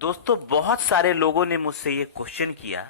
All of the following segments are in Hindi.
दोस्तों, बहुत सारे लोगों ने मुझसे ये क्वेश्चन किया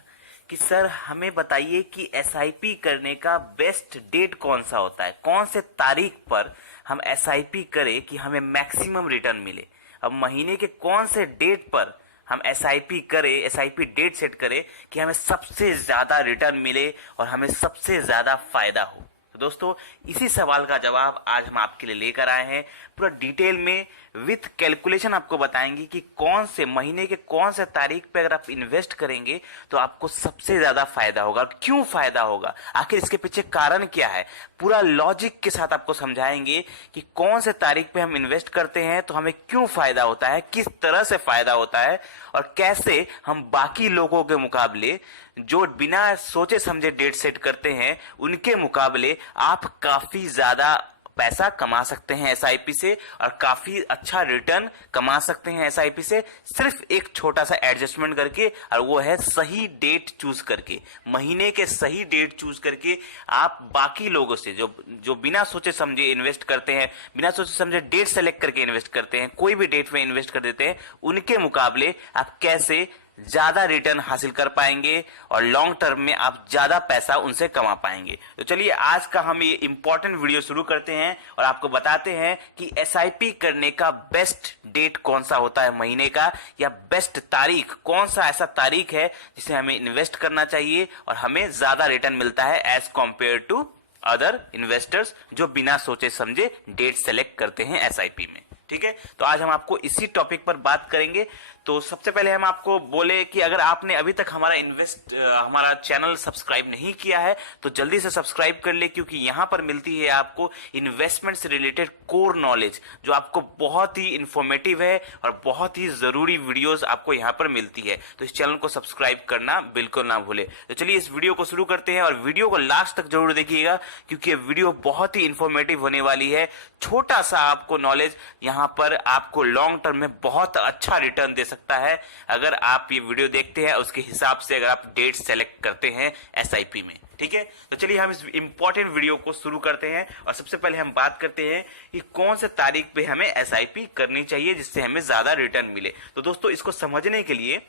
कि सर हमें बताइए कि एसआईपी करने का बेस्ट डेट कौन सा होता है, कौन से तारीख पर हम एसआईपी करें कि हमें मैक्सिमम रिटर्न मिले। अब महीने के कौन से डेट पर हम एसआईपी करें, एसआईपी डेट सेट करें कि हमें सबसे ज्यादा रिटर्न मिले और हमें सबसे ज्यादा फायदा हो। तो दोस्तों, इसी सवाल का जवाब आज हम आपके लिए लेकर आए हैं। पूरा डिटेल में विथ कैलकुलेशन आपको बताएंगे कि कौन से महीने के कौन से तारीख पे अगर आप इन्वेस्ट करेंगे तो आपको सबसे ज्यादा फायदा होगा और क्यों फायदा होगा, आखिर इसके पीछे कारण क्या है। पूरा लॉजिक के साथ आपको समझाएंगे कि कौन से तारीख पे हम इन्वेस्ट करते हैं तो हमें क्यों फायदा होता है, किस तरह से फायदा होता है और कैसे हम बाकी लोगों के मुकाबले जो बिना सोचे समझे डेट सेट करते हैं उनके मुकाबले आप काफी ज्यादा पैसा कमा सकते हैं एसआईपी से और काफी अच्छा रिटर्न कमा सकते हैं एसआईपी से, सिर्फ एक छोटा सा एडजस्टमेंट करके, और वो है सही डेट चूज करके। महीने के सही डेट चूज करके आप बाकी लोगों से जो बिना सोचे समझे इन्वेस्ट करते हैं, बिना सोचे समझे डेट सेलेक्ट करके इन्वेस्ट करते हैं, कोई भी डेट में इन्वेस्ट कर देते हैं, उनके मुकाबले आप कैसे ज्यादा रिटर्न हासिल कर पाएंगे और लॉन्ग टर्म में आप ज्यादा पैसा उनसे कमा पाएंगे। तो चलिए आज का हम ये इंपॉर्टेंट वीडियो शुरू करते हैं और आपको बताते हैं कि एसआईपी करने का बेस्ट डेट कौन सा होता है महीने का, या बेस्ट तारीख कौन सा ऐसा तारीख है जिसे हमें इन्वेस्ट करना चाहिए और हमें ज्यादा रिटर्न मिलता है as compare to other investors जो बिना सोचे समझे डेट सेलेक्ट करते हैं एसआईपी में। ठीक है, तो आज हम आपको इसी टॉपिक पर बात करेंगे। तो सबसे पहले हम आपको बोले कि अगर आपने अभी तक हमारा चैनल सब्सक्राइब नहीं किया है तो जल्दी से सब्सक्राइब कर ले, क्योंकि यहां पर मिलती है आपको इन्वेस्टमेंट से रिलेटेड कोर नॉलेज जो आपको बहुत ही इंफॉर्मेटिव है और बहुत ही जरूरी वीडियोस आपको यहां पर मिलती है। तो इस चैनल को सब्सक्राइब करना बिल्कुल ना भूले। तो चलिए इस वीडियो को शुरू करते हैं और वीडियो को लास्ट तक जरूर देखिएगा, क्योंकि ये वीडियो बहुत ही इंफॉर्मेटिव होने वाली है। छोटा सा आपको नॉलेज यहाँ पर आपको लॉन्ग टर्म में बहुत अच्छा रिटर्न दे सकता है अगर आप ये वीडियो देखते हैं, उसके हिसाब से अगर आप डेट सेलेक्ट करते हैं एसआईपी में। ठीक है, तो चलिए हम इस इंपॉर्टेंट वीडियो को शुरू करते हैं और सबसे पहले हम बात करते हैं कि कौन से तारीख पे हमें एसआईपी करनी चाहिए जिससे हमें ज्यादा रिटर्न मिले। तो दोस्तों, इसको समझने के लिए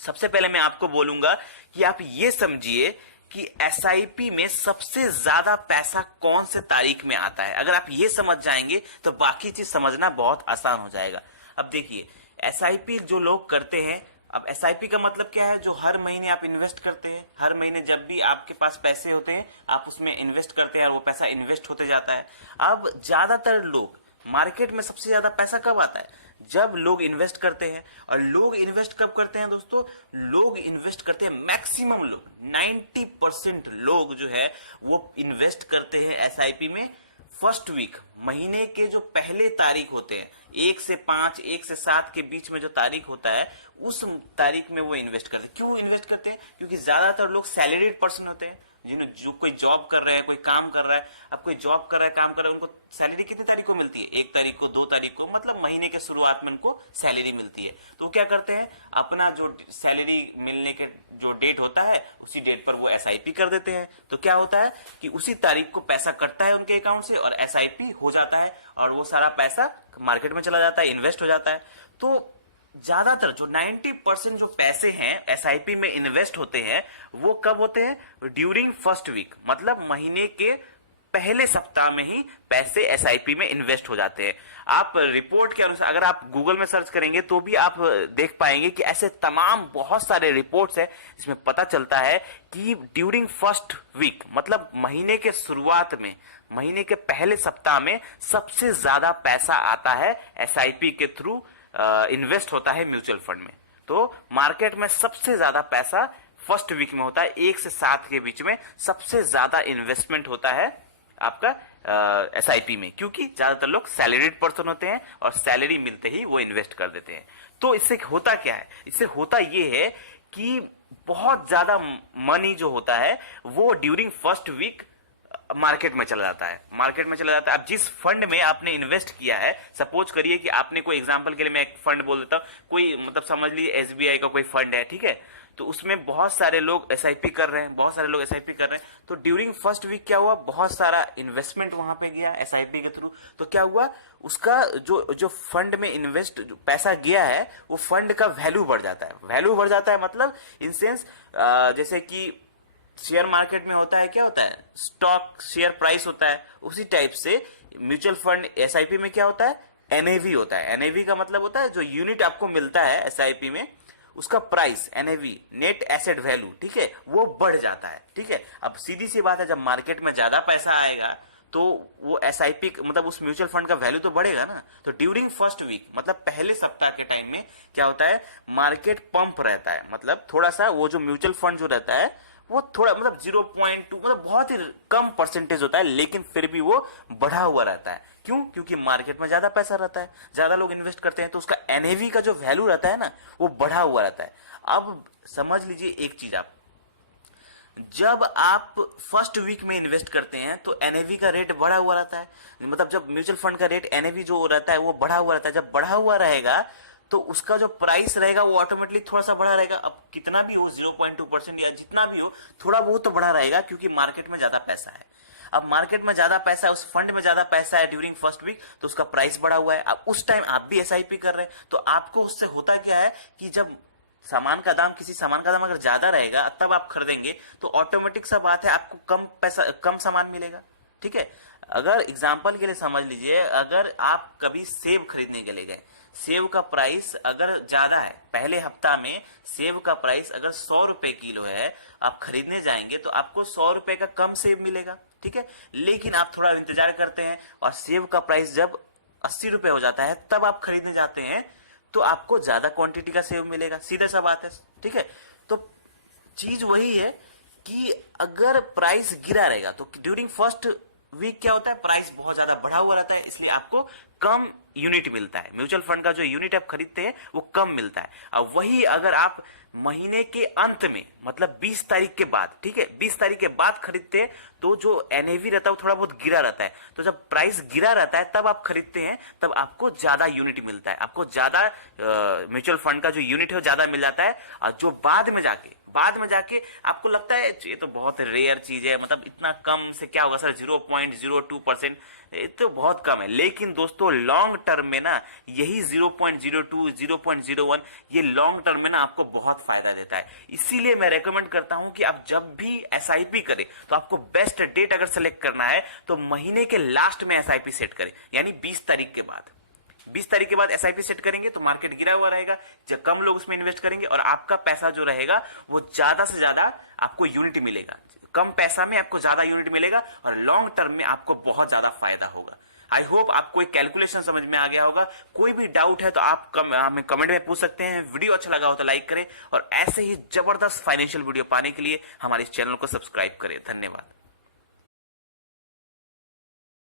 सबसे पहले मैं आपको बोलूंगा कि आप ये समझिए कि एसआईपी में सबसे ज्यादा पैसा कौन से तारीख में आता है। अगर आप ये समझ जाएंगे तो बाकी चीज समझना बहुत आसान हो जाएगा। अब देखिए, एसआईपी जो लोग करते हैं, अब एसआईपी का मतलब क्या है, जो हर महीने आप इन्वेस्ट करते हैं, हर महीने जब भी आपके पास पैसे होते हैं आप उसमें इन्वेस्ट करते हैं और वो पैसा इन्वेस्ट होते जाता है। अब ज्यादातर लोग मार्केट में सबसे ज्यादा पैसा कब आता है, जब लोग इन्वेस्ट करते हैं। और लोग इन्वेस्ट कब करते हैं दोस्तों, लोग इन्वेस्ट करते हैं, मैक्सिमम लोग 90% लोग जो है वो इन्वेस्ट करते हैं एसआईपी में फर्स्ट वीक, महीने के जो पहले तारीख होते हैं, 1 से 5, 1 से 7 के बीच में जो तारीख होता है उस तारीख में वो इन्वेस्ट करते हैं। क्यों इन्वेस्ट करते हैं, क्योंकि ज्यादातर लोग सैलरीड पर्सन होते हैं, जो कोई जॉब कर रहा है, कोई काम कर रहा है। अब कोई जॉब कर रहा है, काम कर रहा है, उनको सैलरी कितनी तारीख को मिलती है, 1 तारीख को, 2 तारीख को, मतलब महीने के शुरुआत में उनको सैलरी मिलती है। तो क्या करते हैं, अपना जो सैलरी मिलने के जो डेट होता है उसी डेट पर वो एसआईपी कर देते हैं। तो क्या होता है कि उसी तारीख को पैसा कटता है उनके अकाउंट से और एसआईपी हो जाता है और वो सारा पैसा मार्केट में चला जाता है, इन्वेस्ट हो जाता है। तो ज्यादातर जो 90% जो पैसे हैं एसआईपी में इन्वेस्ट होते हैं वो कब होते हैं, ड्यूरिंग फर्स्ट वीक, मतलब महीने के पहले सप्ताह में ही पैसे एसआईपी में इन्वेस्ट हो जाते हैं। आप रिपोर्ट के अनुसार अगर आप गूगल में सर्च करेंगे तो भी आप देख पाएंगे कि ऐसे तमाम बहुत सारे रिपोर्ट्स हैं जिसमें पता चलता है कि ड्यूरिंग फर्स्ट वीक, मतलब महीने के शुरुआत में, महीने के पहले सप्ताह में सबसे ज्यादा पैसा आता है एसआईपी के थ्रू, इन्वेस्ट होता है म्यूचुअल फंड में। तो मार्केट में सबसे ज्यादा पैसा फर्स्ट वीक में होता है, 1 से 7 के बीच में सबसे ज्यादा इन्वेस्टमेंट होता है आपका एसआईपी में, क्योंकि ज्यादातर लोग सैलरीड पर्सन होते हैं और सैलरी मिलते ही वो इन्वेस्ट कर देते हैं। तो इससे होता क्या है, इससे होता ये है कि बहुत ज्यादा मनी जो होता है वो ड्यूरिंग फर्स्ट वीक मार्केट में चला जाता है, मार्केट में चला जाता है। अब जिस फंड में आपने इन्वेस्ट किया है, सपोज करिए कि आपने कोई एग्जांपल के लिए मैं एक फंड बोल देता हूं, कोई मतलब समझ लीजिए एसबीआई का कोई फंड है, ठीक है। तो उसमें बहुत सारे लोग एसआईपी कर रहे हैं, बहुत सारे लोग एसआईपी कर रहे हैं। तो ड्यूरिंग फर्स्ट वीक क्या हुआ, बहुत सारा इन्वेस्टमेंट वहां पे गया एसआईपी के थ्रू। तो क्या हुआ, उसका जो जो फंड में इन्वेस्ट पैसा गया है वो फंड का वैल्यू बढ़ जाता है। वैल्यू बढ़ जाता है मतलब इन सेंस जैसे कि शेयर मार्केट में होता है, क्या होता है, स्टॉक शेयर प्राइस होता है, उसी टाइप से म्यूचुअल फंड एसआईपी में क्या होता है, एनएवी होता है। एनएवी का मतलब होता है जो यूनिट आपको मिलता है एसआईपी में उसका price, NAV net asset value, ठीक है, वो बढ़ जाता है। ठीक है, अब सीधी सी बात है, जब मार्केट में ज्यादा पैसा आएगा तो वो एसआईपी मतलब उस म्यूचुअल फंड का वैल्यू तो बढ़ेगा ना। तो ड्यूरिंग फर्स्ट वीक मतलब पहले सप्ताह के टाइम में क्या होता है, मार्केट पंप रहता है, मतलब थोड़ा सा वो जो म्यूचुअल फंड जो रहता है वो थोड़ा मतलब 0.2 मतलब बहुत ही कम परसेंटेज होता है, लेकिन फिर भी वो बढ़ा हुआ रहता है। क्यों? क्योंकि मार्केट में ज्यादा पैसा रहता है, ज्यादा लोग इन्वेस्ट करते हैं, तो उसका एनएवी का जो वैल्यू रहता है ना वो बढ़ा हुआ रहता है। अब समझ लीजिए एक चीज, आप जब आप फर्स्ट वीक में इन्वेस्ट करते हैं तो एनएवी का रेट बढ़ा हुआ रहता है, मतलब जब म्यूचुअल फंड का रेट एनएवी जो रहता है वो बढ़ा हुआ रहता है। जब बढ़ा हुआ रहेगा तो उसका जो प्राइस रहेगा वो ऑटोमेटिकली थोड़ा सा बढ़ा रहेगा। अब कितना भी हो 0.2% या जितना भी हो, थोड़ा बहुत तो बढ़ा रहेगा क्योंकि मार्केट में ज्यादा पैसा है। अब मार्केट में ज्यादा पैसा है, उस फंड में ज्यादा पैसा है ड्यूरिंग फर्स्ट वीक, तो उसका प्राइस बढ़ा हुआ है। अब उस टाइम आप भी एसआईपी कर रहे हैं, तो आपको उससे होता क्या है कि जब सामान का दाम, किसी सामान का दाम अगर ज्यादा रहेगा तब आप खरीदेंगे तो ऑटोमेटिक सा बात है आपको कम पैसा, कम सामान मिलेगा। ठीक है, अगर एग्जांपल के लिए समझ लीजिए, अगर आप कभी सेब खरीदने के लिए गए, सेब का प्राइस अगर ज्यादा है, पहले हफ्ता में सेब का प्राइस अगर 100 रुपए किलो है, आप खरीदने जाएंगे तो आपको 100 रुपए का कम सेब मिलेगा। ठीक है, लेकिन आप थोड़ा इंतजार करते हैं और सेब का प्राइस जब 80 रुपए हो जाता है तब आप खरीदने जाते हैं तो आपको ज्यादा क्वांटिटी का सेब मिलेगा। सीधा सा बात है। ठीक है, तो चीज वही है कि अगर प्राइस गिरा रहेगा तो ड्यूरिंग फर्स्ट वीक क्या होता है, प्राइस बहुत ज्यादा बढ़ा हुआ रहता है, इसलिए आपको कम यूनिट मिलता है। म्यूचुअल फंड का जो यूनिट आप खरीदते हैं वो कम मिलता है। अब वही अगर आप महीने के अंत में मतलब 20 तारीख के बाद, ठीक है, 20 तारीख के बाद खरीदते हैं तो जो एनएवी रहता है वो थोड़ा बहुत गिरा रहता है। तो जब प्राइस गिरा रहता है तब आप खरीदते हैं, तब आपको ज्यादा यूनिट मिलता है, आपको ज्यादा म्यूचुअल फंड का जो यूनिट है वो ज्यादा मिल जाता है। और जो बाद में जाके आपको लगता है ये तो बहुत रेयर चीज है, मतलब इतना कम से क्या होगा सर, 0.02%, ये तो बहुत कम है। लेकिन दोस्तों लॉन्ग टर्म में ना यही 0.02, 0.01 ये लॉन्ग टर्म में ना आपको बहुत फायदा देता है। इसीलिए मैं रेकमेंड करता हूं कि आप जब भी एसआईपी करें तो आपको बेस्ट डेट अगर सेलेक्ट करना है तो महीने के लास्ट में एसआईपी सेट करें, यानी 20 तारीख के बाद। 20 तारीख के बाद एसआईपी सेट करेंगे तो मार्केट गिरा हुआ रहेगा, जब कम लोग उसमें इन्वेस्ट करेंगे और आपका पैसा जो रहेगा वो ज्यादा से ज्यादा आपको यूनिट मिलेगा। कम पैसा में आपको ज्यादा यूनिट मिलेगा और लॉन्ग टर्म में आपको बहुत ज्यादा फायदा होगा। आई होप आपको एक कैलकुलेशन समझ में आ गया होगा। कोई भी डाउट है तो आप हमें कमेंट में पूछ सकते हैं। वीडियो अच्छा लगा हो तो लाइक करें और ऐसे ही जबरदस्त फाइनेंशियल वीडियो पाने के लिए हमारे इस चैनल को सब्सक्राइब करें। धन्यवाद।